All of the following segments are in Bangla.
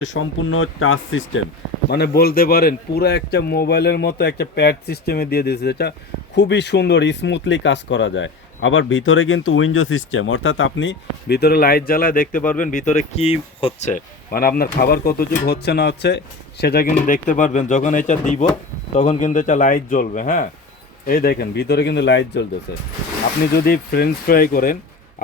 সম্পূর্ণ টাচ সিস্টেম, মানে বলতে পারেন পুরো একটা মোবাইলের মতো একটা প্যাড সিস্টেমে দিয়ে দিয়েছে, যেটা খুবই সুন্দর স্মুথলি কাজ করা যায়। আবার ভিতরে কিন্তু উইন্ডো সিস্টেম, অর্থাৎ আপনি ভিতরে লাইট জ্বালায় দেখতে পারবেন ভিতরে কি হচ্ছে, মানে আপনার খাবার কতটুকু হচ্ছে না হচ্ছে সেটা কিন্তু দেখতে পারবেন। যখন এটা দিব তখন কিন্তু এটা লাইট জ্বলবে। হ্যাঁ, এই দেখেন ভিতরে কিন্তু লাইট জ্বলতেছে। আপনি যদি ফ্রেঞ্চ ফ্রাই করেন,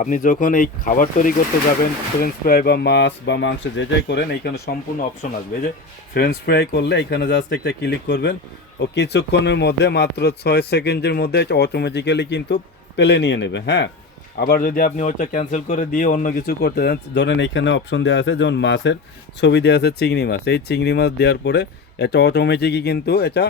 আপনি যখন এই খাবার তৈরি করতে যাবেন, ফ্রেঞ্চ ফ্রাই বা মাছ বা মাংস যে যাই করেন, এইখানে সম্পূর্ণ অপশন আসবে। এই যে ফ্রেঞ্চ ফ্রাই করলে এখানে জাস্ট একটা ক্লিক করবেন ও কিছুক্ষণের মধ্যে, মাত্র 6 সেকেন্ডের মধ্যে এটা অটোমেটিক্যালি কিন্তু পেলে নিয়ে নেবে। হ্যাঁ, আবার যদি আপনি ওইটা ক্যান্সেল করে দিয়ে অন্য কিছু করতে চান, ধরেন এখানে অপশন দেওয়া আছে যেমন মাছের ছবি দেওয়া আছে চিংড়ি মাছ, এই চিংড়ি মাছ দেওয়ার পরে এটা অটোমেটিকই কিন্তু এটা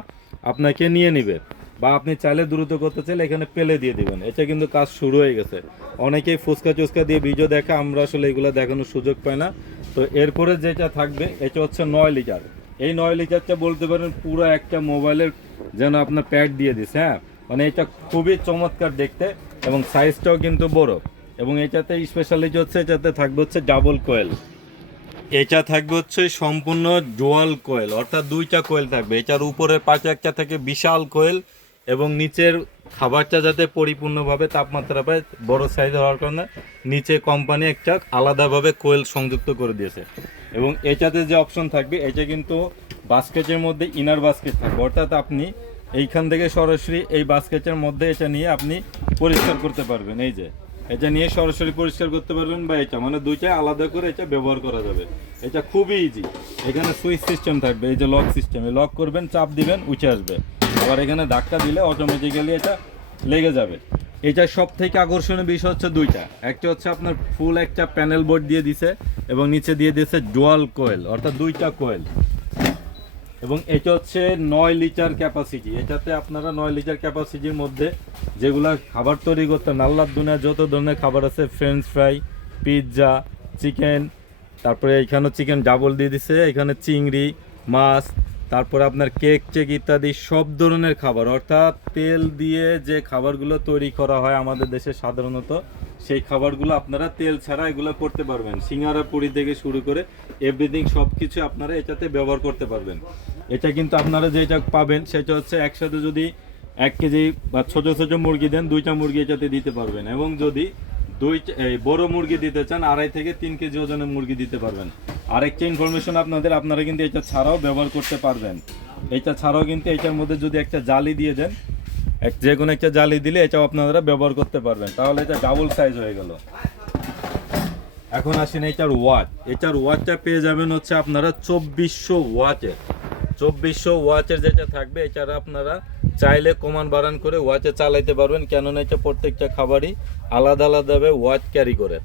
আপনাকে নিয়ে নেবে। বা আপনি চাইলে দ্রুত করতে চাইলে এখানে পেলে দিয়ে দিবেন। এটা কিন্তু কাজ শুরু হয়ে গেছে। অনেকেই ফুচকা চুচকা দিয়ে ভিডিও দেখে, আমরা আসলে এগুলো দেখানোর সুযোগ পাই না। তো এরপরে যেটা থাকবে এটা হচ্ছে 9 লিটার। এই 9 লিটারটা বলতে পারেন পুরো একটা মোবাইলের যেন আপনার প্যাড দিয়ে দিছে। হ্যাঁ, মানে এটা খুবই চমৎকার দেখতে এবং সাইজটাও কিন্তু বড়। এবং এটাতে স্পেশালিটি হচ্ছে এটাতে থাকবে হচ্ছে ডাবল কোয়েল। এটা থাকবে হচ্ছে সম্পূর্ণ ডুয়াল কোয়েল, অর্থাৎ দুইটা কোয়েল থাকবে। এটার উপরের পাশে একটা থাকে বিশাল কোয়েল, এবং নিচের খাবারটা যাতে পরিপূর্ণভাবে তাপমাত্রা পায় বড় সাইজ হওয়ার কারণে নিচে কোম্পানি একটা আলাদাভাবে কোয়েল সংযুক্ত করে দিয়েছে। এবং এটাতে যে অপশন থাকবে, এটা কিন্তু বাস্কেটের মধ্যে ইনার বাস্কেট থাকবে, অর্থাৎ আপনি এইখান থেকে সরাসরি এই বাস্কেটের মধ্যে এটা নিয়ে আপনি পরিষ্কার করতে পারবেন। এই যে এটা নিয়ে সরাসরি পরিষ্কার করতে পারবেন, বা এটা মানে দুইটা আলাদা করে এটা ব্যবহার করা যাবে। এটা খুবই ইজি। এখানে সুইচ সিস্টেম থাকবে, এই যে লক সিস্টেম, লক করবেন, চাপ দিবেন, উঠে আসবে। আবার এখানে ধাক্কা দিলে অটোমেটিক্যালি এটা লেগে যাবে। এটা সব থেকে আকর্ষণীয় বিষয় হচ্ছে দুইটা, একটা হচ্ছে আপনার ফুল একটা প্যানেল বোর্ড দিয়ে দিছে এবং নিচে দিয়ে দিয়েছে ডুয়াল কোয়েল, অর্থাৎ দুইটা কোয়েল। এবং এটা হচ্ছে 9 লিটার ক্যাপাসিটি। এটাতে আপনারা 9 লিটার ক্যাপাসিটির মধ্যে যেগুলো খাবার তৈরি করতেন, আল্লাহর দুনিয়া যত ধরনের খাবার আছে, ফ্রেঞ্চ ফ্রাই, পিৎজা, চিকেন, তারপরে এখানে চিকেন ডাবল দিয়ে দিছে, এখানে চিংড়ি মাছ, তারপরে আপনার কেক টেক ইত্যাদি সব ধরনের খাবার, অর্থাৎ তেল দিয়ে যে খাবারগুলো তৈরি করা হয় আমাদের দেশে সাধারণত, সেই খাবারগুলো আপনারা তেল ছাড়া এগুলো করতে পারবেন। সিঙ্গারা পুরি থেকে শুরু করে এভরিথিং সব কিছু আপনারা এটাতে ব্যবহার করতে পারবেন। এটা কিন্তু আপনারা যেটা পাবেন সেটা হচ্ছে একসাথে যদি 1 কেজি বা ছোট ছোট মুরগি দেন, দুইটা মুরগি এটাতে দিতে পারবেন। এবং যদি বড় মুরগি দিতে চান, 2.5 থেকে 3 কেজি ওজনের মুরগি দিতে পারবেন। আরেকটা ইনফরমেশন আপনারা কিন্তু এটা ছাড়াও ব্যবহার করতে পারবেন। এটা ছাড়াও কিন্তু এটার মধ্যে যদি একটা জালি দিয়ে দেন, যে কোনো একটা জালি দিলে এটাও আপনারা ব্যবহার করতে পারবেন, তাহলে এটা ডাবল সাইজ হয়ে গেল। এখন আসেন এটার ওয়াট। এটার ওয়াটটা পেয়ে যাবেন হচ্ছে আপনারা 2400 ওয়াটের। 2400 ওয়াটের যেটা থাকবে, এটার আপনারা চাইলে কমান বাড়ান করে ওয়াটে চালাইতে পারবেন, কেননা এটা প্রত্যেকটা খাবারই আলাদা আলাদাভাবে ওয়াট ক্যারি করে।